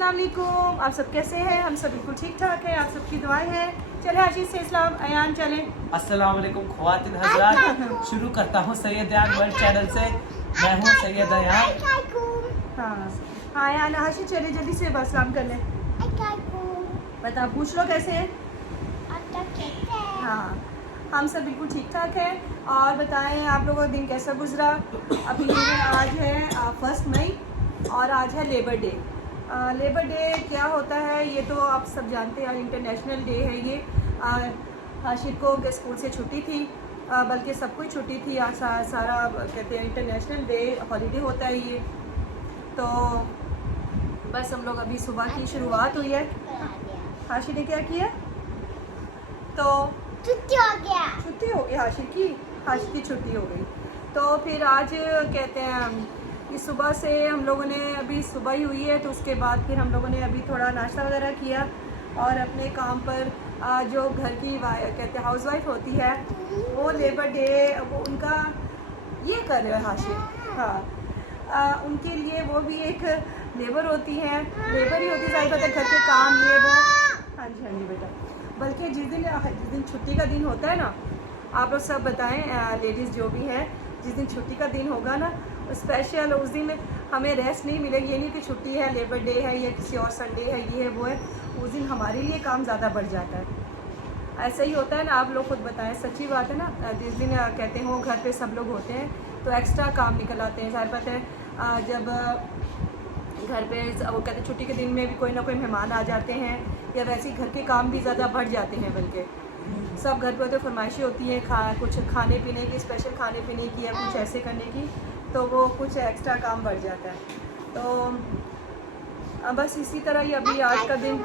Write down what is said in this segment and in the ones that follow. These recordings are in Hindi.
अस्सलाम वालेकुम। आप सब कैसे हैं? हम सब बिल्कुल ठीक ठाक हैं, आप सबकी दुआएं हैं। चले हाजी से इस्लाम अयान चलें। अस्सलाम वालेकुम ख्वातीन हज़रात, शुरू करता हूँ सैयद अयान वर्ल्ड चैनल से। मैं हूँ सैयद अयान। हाँ हाँ अयान हाशी चले जल्दी से सलाम कर लें। बता पूछ लो कैसे हैं? हाँ हम सब बिल्कुल ठीक ठाक हैं। और बताएं आप लोगों का दिन कैसा गुजरा? अभी आज है 1 मई और आज है लेबर डे। लेबर डे क्या होता है ये तो आप सब जानते हैं, इंटरनेशनल डे है ये। हाशिर को स्कूल से छुट्टी थी, बल्कि सबको ही छुट्टी थी। आज सारा कहते हैं इंटरनेशनल डे हॉलीडे होता है ये। तो बस हम लोग अभी सुबह की शुरुआत हुई है। हाशिर ने क्या किया? तो छुट्टी हो गई हाशिर की छुट्टी हो गई। तो फिर आज कहते हैं इस सुबह से हम लोगों ने अभी सुबह ही हुई है, तो उसके बाद फिर हम लोगों ने अभी थोड़ा नाश्ता वगैरह किया और अपने काम पर जो घर की कहते हैं हाउस वाइफ होती है वो लेबर डे वो उनका ये कर रहे हैं हाशिर। हाँ उनके लिए वो भी एक लेबर होती है, लेबर ही होती है, सारी पता घर के काम ये वो। हाँ जी बेटा। बल्कि जिस दिन छुट्टी का दिन होता है ना, आप लोग सब बताएं लेडीज़ जो भी हैं, जिस दिन छुट्टी का दिन होगा ना स्पेशल उस दिन हमें रेस्ट नहीं मिलेगी। ये नहीं कि छुट्टी है, लेबर डे है या किसी और संडे है, ये है वो है, उस दिन हमारे लिए काम ज़्यादा बढ़ जाता है। ऐसा ही होता है ना, आप लोग खुद बताएं, सच्ची बात है ना। जिस दिन कहते हो घर पे सब लोग होते हैं तो एक्स्ट्रा काम निकल आते हैं। सारी पता है जब घर पे वो कहते हैं छुट्टी के दिन में भी कोई ना कोई मेहमान आ जाते हैं या वैसे ही घर के काम भी ज़्यादा बढ़ जाते हैं। बल्कि सब घर पे तो फरमाइशें होती हैं कुछ खाने पीने की, स्पेशल खाने पीने की या कुछ ऐसे करने की, तो वो कुछ एक्स्ट्रा काम बढ़ जाता है। तो बस इसी तरह ही अभी आज का दिन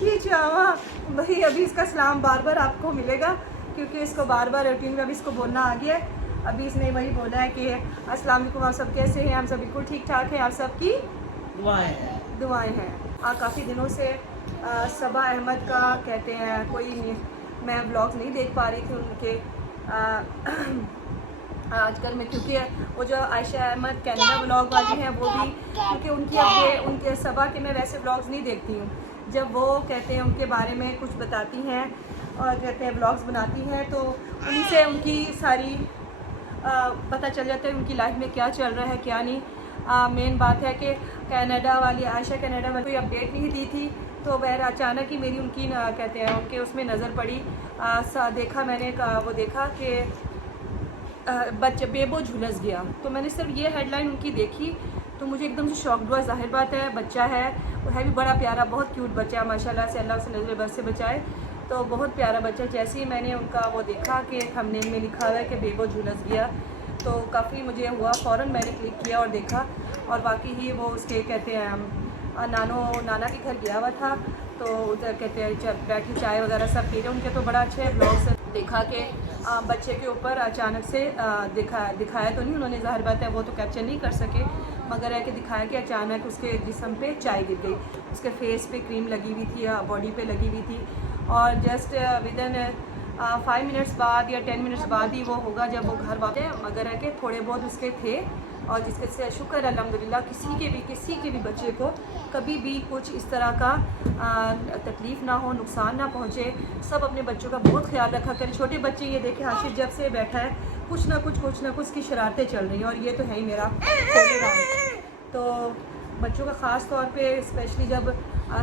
की चावा भाई अभी इसका सलाम बार बार आपको मिलेगा क्योंकि इसको बार बार रूटीन में अभी इसको बोलना आ गया है। अभी इसने वही बोला है कि अस्सलाम वालेकुम, आप सब कैसे हैं? हम सब बिल्कुल ठीक ठाक हैं, आप सबकी दुआएं हैं। काफ़ी दिनों से सबा अहमद का कहते हैं कोई मैं व्लॉग्स नहीं देख पा रही थी उनके आजकल में, क्योंकि वो जो आयशा अहमद कनाडा व्लॉग वाली हैं वो भी, क्योंकि उनके सबा के मैं वैसे व्लॉग्स नहीं देखती हूँ। जब वो कहते हैं उनके बारे में कुछ बताती हैं और कहते हैं व्लॉग्स बनाती हैं तो उन्हीं से उनकी सारी पता चल जाता है उनकी लाइफ में क्या चल रहा है क्या नहीं। मेन बात है कि कनाडा वाली आयशा कनाडा वाली कोई अपडेट नहीं दी थी, तो वह अचानक ही मेरी उनकी कहते हैं उनके उसमें नज़र पड़ी। देखा मैंने वो देखा कि बच्चे बेबो झुलस गया, तो मैंने सिर्फ ये हेडलाइन उनकी देखी तो मुझे एकदम से शॉक हुआ। जाहिर बात है बच्चा है, वो है भी बड़ा प्यारा, बहुत क्यूट बच्चा है माशाल्लाह से, अल्लाह से नज़र बद से बचाए। तो बहुत प्यारा बच्चा। जैसे ही मैंने उनका वो देखा कि थंबनेल में लिखा हुआ है कि बेबो झुलस गया, तो काफ़ी मुझे हुआ, फ़ौरन मैंने क्लिक किया और देखा और वाकई ही वो उसके कहते हैं नाना के घर गया हुआ था। तो उधर कहते हैं बैठी चाय वगैरह सब पी रहे, उनके तो बड़ा अच्छे ब्लॉग्स देखा कि बच्चे के ऊपर अचानक से दिखाया तो नहीं उन्होंने, ज़ाहिर बात है वो तो कैप्चर नहीं कर सके, मगर है कि दिखाया कि अचानक उसके जिस्म पे चाय गिर गई, उसके फेस पे क्रीम लगी हुई थी या बॉडी पे लगी हुई थी और जस्ट विदिन 5 मिनट्स बाद या 10 मिनट्स बाद ही वो होगा जब वो घर वापस, मगर है कि थोड़े बहुत उसके थे और जिसके से शुक्र अल्हम्दुलिल्लाह किसी के भी बच्चे को कभी भी कुछ इस तरह का तकलीफ़ ना हो, नुकसान ना पहुँचे। सब अपने बच्चों का बहुत ख्याल रखा करें। छोटे बच्चे ये देखें हाशिर जब से बैठा है कुछ ना कुछ की शरारतें चल रही हैं और ये तो है ही मेरा तो बच्चों का ख़ास तौर पे स्पेशली जब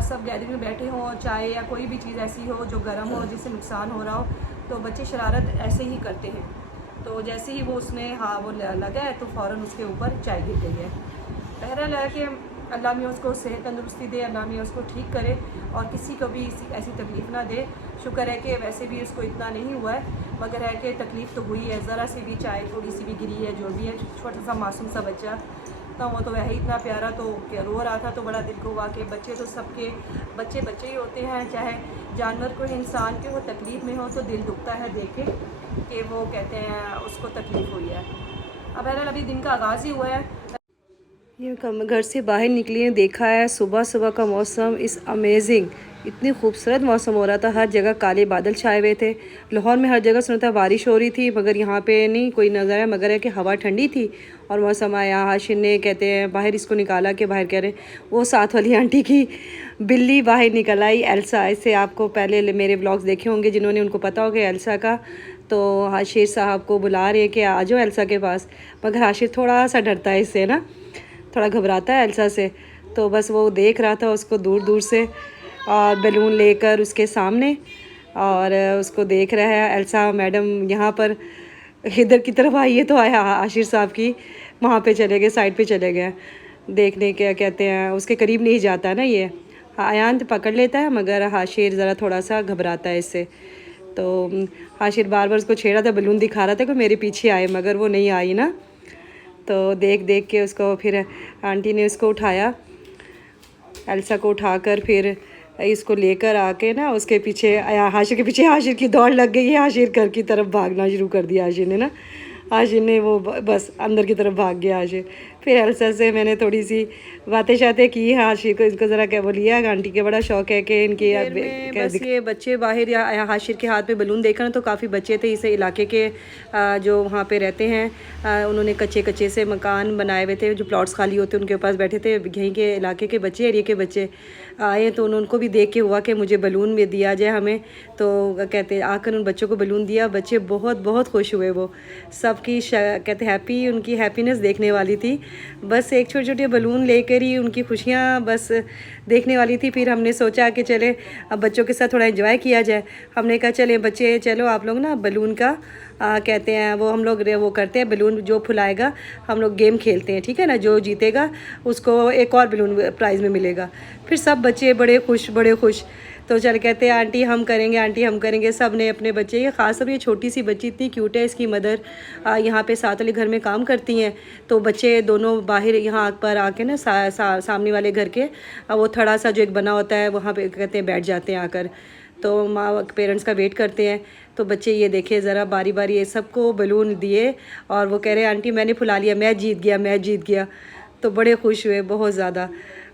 सब गैदरिंग में बैठे हों, चाय या कोई भी चीज़ ऐसी हो जो गर्म हो जिससे नुकसान हो रहा हो, तो बच्चे शरारत ऐसे ही करते हैं। तो जैसे ही वो उसने वो लगा है तो फ़ौरन उसके ऊपर चाय गिर गई है। बहरहाल है कि अल्लाह में उसको सेहत तंदुरुस्ती दे, अल्लाह में उसको ठीक करे और किसी को भी ऐसी तकलीफ़ ना दे। शुक्र है कि वैसे भी उसको इतना नहीं हुआ है, मगर है कि तकलीफ़ तो हुई है, ज़रा सी भी चाय थोड़ी सी भी गिरी है, जो भी है, छोटा सा मासूम सा बच्चा तो वो तो वही इतना प्यारा तो रो रहा था, तो बड़ा दिल को हुआ कि बच्चे तो सबके बच्चे ही होते हैं, चाहे जानवर को इंसान के वो तकलीफ़ में हो तो दिल दुखता है देख के कि वो कहते हैं उसको तकलीफ़ हुई है। अब बहरहाल अभी दिन का आगाज़ ही हुआ है। ये घर से बाहर निकली हैं, देखा है सुबह का मौसम इस अमेजिंग, इतनी खूबसूरत मौसम हो रहा था, हर जगह काले बादल छाए हुए थे। लाहौर में हर जगह सुना था बारिश हो रही थी, मगर यहाँ पे नहीं कोई नज़र है, मगर है कि हवा ठंडी थी और मौसम आया। हाशिर ने कहते हैं बाहर इसको निकाला कि बाहर कह रहे वो साथ वाली आंटी की बिल्ली बाहर निकल आई, एल्सा। इससे आपको पहले मेरे व्लॉग्स देखे होंगे जिन्होंने, उनको पता होगा एल्सा का। तो हाशिर साहब को बुला रहे हैं कि आ जाओ एल्सा के पास, मगर हाशिर थोड़ा सा डरता है इससे ना, थोड़ा घबराता है एल्सा से। तो बस वो देख रहा था उसको दूर दूर से और बैलून लेकर उसके सामने, और उसको देख रहा है। एल्सा मैडम यहाँ पर इधर की तरफ आई है तो आया आशिर साहब की वहाँ पे चले गए, साइड पे चले गए देखने, क्या कहते हैं उसके करीब नहीं जाता ना ये। आयान तो पकड़ लेता है, मगर हाशिर ज़रा थोड़ा सा घबराता है इससे। तो हाशिर बार बार उसको छेड़ा था, बैलून दिखा रहा था कि मेरे पीछे आए, मगर वो नहीं आई ना। तो देख देख के उसको फिर आंटी ने उसको उठाया, एल्सा को उठाकर फिर इसको लेकर आके ना उसके पीछे आया, हाशिर के पीछे हाशिर की दौड़ लग गई है। हाशिर घर की तरफ भागना शुरू कर दिया हाशिर ने ना, हाशिर ने वो बस अंदर की तरफ भाग गया हाशिर। फिर एल्सा से मैंने थोड़ी सी बातें शातें की हाशिर को, इसको ज़रा क्या बोलिए, आंटी के बड़ा शौक है कि इनकी बस ये बच्चे बाहर या हाशिर के हाथ में बलून देखा ना, तो काफ़ी बच्चे थे इस इलाके के जो वहाँ पे रहते हैं। उन्होंने कच्चे कच्चे से मकान बनाए हुए थे, जो प्लॉट्स खाली होते उनके पास बैठे थे। यहीं के इलाके के बच्चे, एरिया के बच्चे आए तो उनको भी देख के हुआ कि मुझे बलून में दिया जाए हमें। तो कहते आकर उन बच्चों को बलून दिया, बच्चे बहुत बहुत खुश हुए। वो सबकी कहते हैप्पी, उनकी हैप्पीनेस देखने वाली थी। बस एक छोटे छोटे बलून लेकर ही उनकी खुशियाँ बस देखने वाली थी। फिर हमने सोचा कि चले अब बच्चों के साथ थोड़ा एंजॉय किया जाए। हमने कहा चले बच्चे चलो आप लोग ना बलून का कहते हैं वो हम लोग वो करते हैं, बलून जो फुलाएगा हम लोग गेम खेलते हैं, ठीक है ना। जो जीतेगा उसको एक और बलून प्राइज़ में मिलेगा। फिर सब बच्चे बड़े खुश बड़े खुश। तो चल कहते हैं आंटी हम करेंगे, आंटी हम करेंगे। सब ने अपने बच्चे, ये ख़ास ये छोटी सी बच्ची इतनी क्यूट है, इसकी मदर यहाँ पे साथ वाले घर में काम करती हैं। तो बच्चे दोनों बाहर यहाँ पर आके ना सामने वाले घर के वो थोड़ा सा जो एक बना होता है वहाँ पे कहते हैं बैठ जाते हैं आकर। तो माँ पेरेंट्स का वेट करते हैं। तो बच्चे ये देखे ज़रा बारी बारी ये सबको बलून दिए और वो कह रहे हैं आंटी मैंने फुला लिया, मैं जीत गया, मैं जीत गया। तो बड़े खुश हुए बहुत ज़्यादा,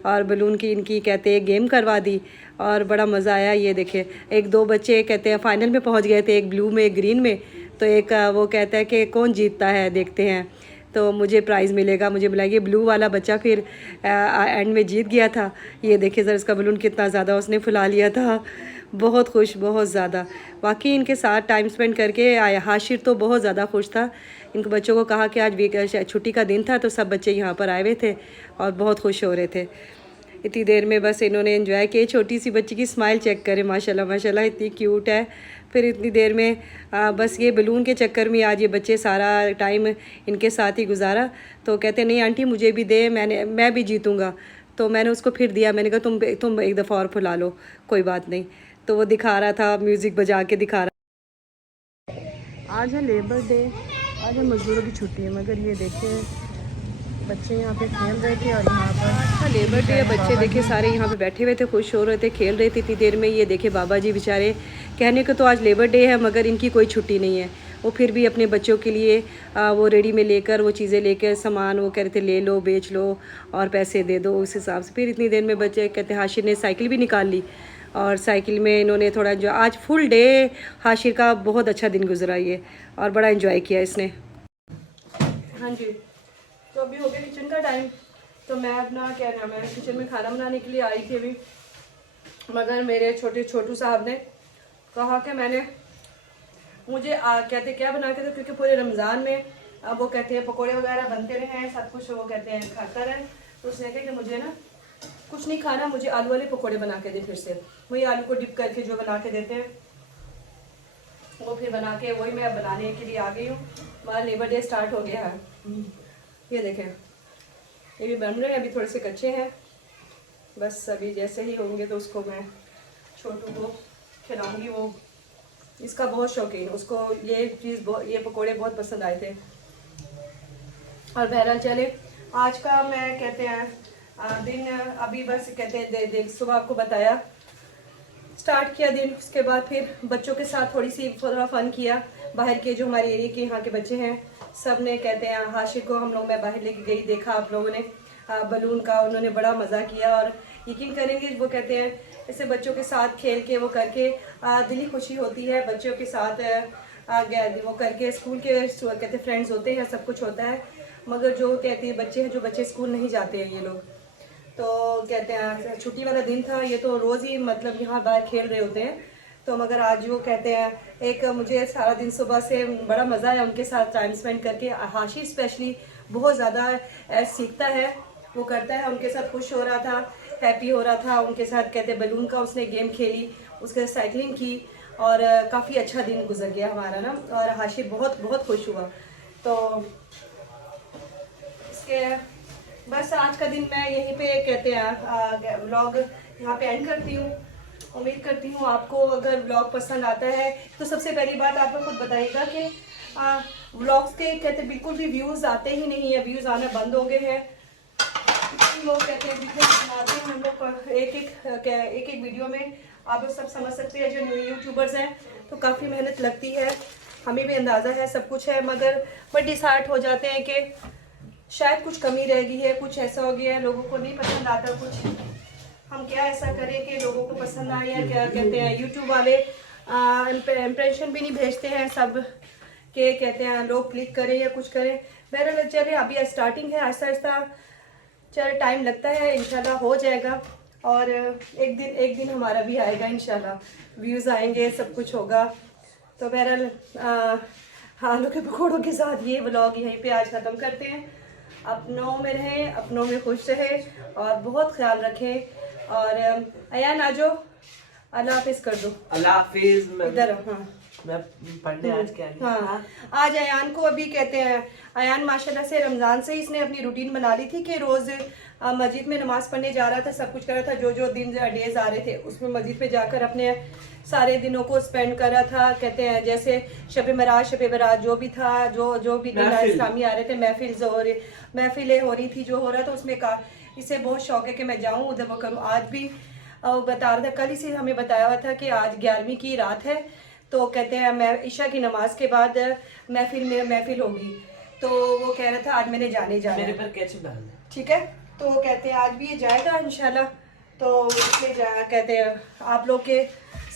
और बलून की इनकी कहते हैं गेम करवा दी और बड़ा मज़ा आया। ये देखे एक दो बच्चे कहते हैं फाइनल में पहुंच गए थे, एक ब्लू में एक ग्रीन में। तो एक वो कहता है कि कौन जीतता है देखते हैं, तो मुझे प्राइज़ मिलेगा, मुझे मिला। ये ब्लू वाला बच्चा फिर एंड में जीत गया था। ये देखिए ज़रा इसका बलून कितना ज़्यादा उसने फुला लिया था। बहुत खुश, बहुत ज़्यादा। वाकई इनके साथ टाइम स्पेंड करके आया। हाशिर तो बहुत ज़्यादा खुश था। इनको बच्चों को कहा कि आज छुट्टी का दिन था, तो सब बच्चे यहाँ पर आए हुए थे और बहुत खुश हो रहे थे। इतनी देर में बस इन्होंने एंजॉय किया। छोटी सी बच्ची की स्माइल चेक करें, माशाल्लाह माशाल्लाह इतनी क्यूट है। फिर इतनी देर में बस ये बलून के चक्कर में आज ये बच्चे सारा टाइम इनके साथ ही गुजारा। तो कहते नहीं आंटी मुझे भी दे, मैं भी जीतूँगा। तो मैंने उसको फिर दिया, मैंने कहा तुम एक दफ़ा और फुला लो, कोई बात नहीं। तो वो दिखा रहा था, म्यूज़िक बजा के दिखा रहा। आज है लेबर डे, आज है मज़दूरों की छुट्टी है, मगर ये देखे बच्चे यहाँ पे खेल रहे थे। और यहाँ पर लेबर डे, बच्चे देखे सारे यहाँ पे बैठे हुए थे, खुश हो रहे थे, खेल रहे थे। इतनी देर में ये देखे बाबा जी बेचारे, कहने को तो आज लेबर डे है मगर इनकी कोई छुट्टी नहीं है। वो फिर भी अपने बच्चों के लिए वो रेडी में लेकर वो चीज़ें लेकर सामान वो कह रहे थे ले लो, बेच लो और पैसे दे दो उस हिसाब से। फिर इतनी देर में बच्चे कहते हाशिर ने साइकिल भी निकाल ली और साइकिल में इन्होंने थोड़ा जो आज फुल डे हाशिर का बहुत अच्छा दिन गुजरा ये, और बड़ा एंजॉय किया इसने। हाँ जी, तो अभी हो गया किचन का टाइम। तो मैं अपना क्या नाम है किचन में खाना बनाने के लिए आई थी अभी, मगर मेरे छोटू साहब ने कहा कि मुझे कहते क्या बना के दो, क्योंकि पूरे रमज़ान में वो कहते हैं पकोड़े वगैरह बनते रहे हैं, सब कुछ वो कहते हैं खाता रहे। तो उसने कहा कि मुझे ना कुछ नहीं खाना, मुझे आलू वाले पकोड़े बना के दे। फिर से वही आलू को डिप करके जो बना के देते हैं वो फिर बना के वही मैं बनाने के लिए आ गई हूँ। हमारा लेबर डे स्टार्ट हो गया है। ये देखें ये भी बन रहे हैं, अभी थोड़े से कच्चे हैं। बस अभी जैसे ही होंगे तो उसको मैं छोटू को खिलाऊंगी। वो इसका बहुत शौकीन, उसको ये चीज़ ये पकोड़े बहुत पसंद आए थे। और बहरहाल चले आज का मैं कहते हैं दिन अभी बस कहते हैं देख सुबह आपको बताया स्टार्ट किया दिन। उसके बाद फिर बच्चों के साथ थोड़ा फन किया। बाहर के जो हमारे एरिया के यहाँ के बच्चे हैं सब ने कहते हैं हाशिर को मैं बाहर लेके गई, देखा आप लोगों ने बलून का, उन्होंने बड़ा मज़ा किया। और यकीन करेंगे वो कहते हैं ऐसे बच्चों के साथ खेल के वो करके दिली खुशी होती है। बच्चों के साथ वो करके स्कूल के कहते फ्रेंड्स होते हैं, सब कुछ होता है, मगर जो कहते हैं बच्चे हैं, जो बच्चे स्कूल नहीं जाते हैं ये लोग, तो कहते हैं छुट्टी वाला दिन था, ये तो रोज़ ही मतलब यहाँ बाहर खेल रहे होते हैं। तो मगर आज वो कहते हैं एक मुझे सारा दिन सुबह से बड़ा मज़ा है उनके साथ टाइम स्पेंड करके। हाशी स्पेशली बहुत ज़्यादा सीखता है, वो करता है, उनके साथ खुश हो रहा था, हैप्पी हो रहा था उनके साथ। कहते बलून का उसने गेम खेली, उसके साथ साइकिलिंग की और काफ़ी अच्छा दिन गुजर गया हमारा ना। और हाशी बहुत बहुत खुश हुआ। तो इसके बस आज का दिन मैं यहीं पे कहते हैं व्लॉग यहाँ पे एंड करती हूँ। उम्मीद करती हूँ आपको अगर व्लॉग पसंद आता है तो सबसे पहली बात आप खुद बताइएगा कि व्लॉग्स के कहते बिल्कुल भी व्यूज़ आते ही नहीं है, व्यूज़ आना बंद हो गए हैं। लोग कहते हैं वीडियो बनाते हैं हम लोग एक एक वीडियो में, आप लोग सब समझ सकते हैं जो न्यू यूट्यूबर्स हैं तो काफ़ी मेहनत लगती है, हमें भी अंदाज़ा है सब कुछ है, मगर बट डिसाइड हो जाते हैं कि शायद कुछ कमी रह गई है, कुछ ऐसा हो गया है, लोगों को नहीं पसंद आता कुछ, हम क्या ऐसा करें कि लोगों को पसंद आए। या क्या कहते हैं यूट्यूब वाले इम्प्रेशन भी नहीं भेजते हैं सब के कहते हैं लोग क्लिक करें या कुछ करें। बहरहाल चले अभी स्टार्टिंग है, आहिस्ता आहिस्ता चल टाइम लगता है, इंशाल्लाह हो जाएगा और एक दिन हमारा भी आएगा इंशाल्लाह, व्यूज़ आएंगे, सब कुछ होगा। तो बहरहाल आलू के पकौड़ों के साथ ये व्लॉग यहीं पे आज ख़त्म करते हैं। अपनों में रहें, अपनों में खुश रहें और बहुत ख्याल रखें। और अयान आ जाओ, अल्लाह हाफिज़ कर दो। अल्लाह हाफिज़। इधर हाँ, मैं पढ़ने आज क्या है? हाँ आज अयान को अभी कहते हैं, अयान माशाल्लाह से रमज़ान से ही इसने अपनी रूटीन बना ली थी कि रोज़ मस्जिद में नमाज़ पढ़ने जा रहा था, सब कुछ कर रहा था, जो जो दिन डेज आ रहे थे उसमें मस्जिद पे जाकर अपने सारे दिनों को स्पेंड कर रहा था। कहते हैं जैसे शब बरात जो भी था, जो भी दिन इस्लामी आ रहे थे, महफिलें हो रही थी, जो हो रहा था उसमें का इसे बहुत शौक है कि मैं जाऊँ उधर वो करूँ। आज भी बता रहा था, कल ही से हमें बताया हुआ था कि आज 11वीं की रात है, तो कहते हैं मैं ईशा की नमाज के बाद महफिल होगी, तो वो कह रहा था आज मैंने जाना मेरे पर केचप डाल दे। ठीक है। तो कहते हैं आज भी ये जाएगा इंशाल्लाह, तो इसलिए कहते हैं आप लोग के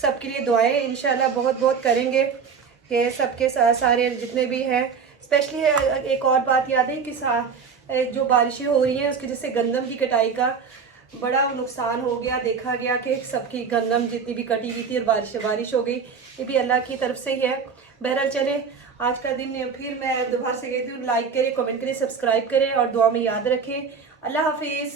सबके लिए दुआएं इंशाल्लाह बहुत बहुत करेंगे कि सबके सारे जितने भी हैं। स्पेशली एक और बात याद है कि जो बारिशें हो रही हैं उसकी जैसे गंदम की कटाई का बड़ा नुकसान हो गया, देखा गया कि सबकी गंदम जितनी भी कटी हुई थी और बारिश हो गई, ये भी अल्लाह की तरफ से ही है। बहरहाल चले आज का दिन फिर मैं दोबारा से कहती हूँ, लाइक करें, कमेंट करें, सब्सक्राइब करें और दुआ में याद रखें। अल्लाह हाफिज़।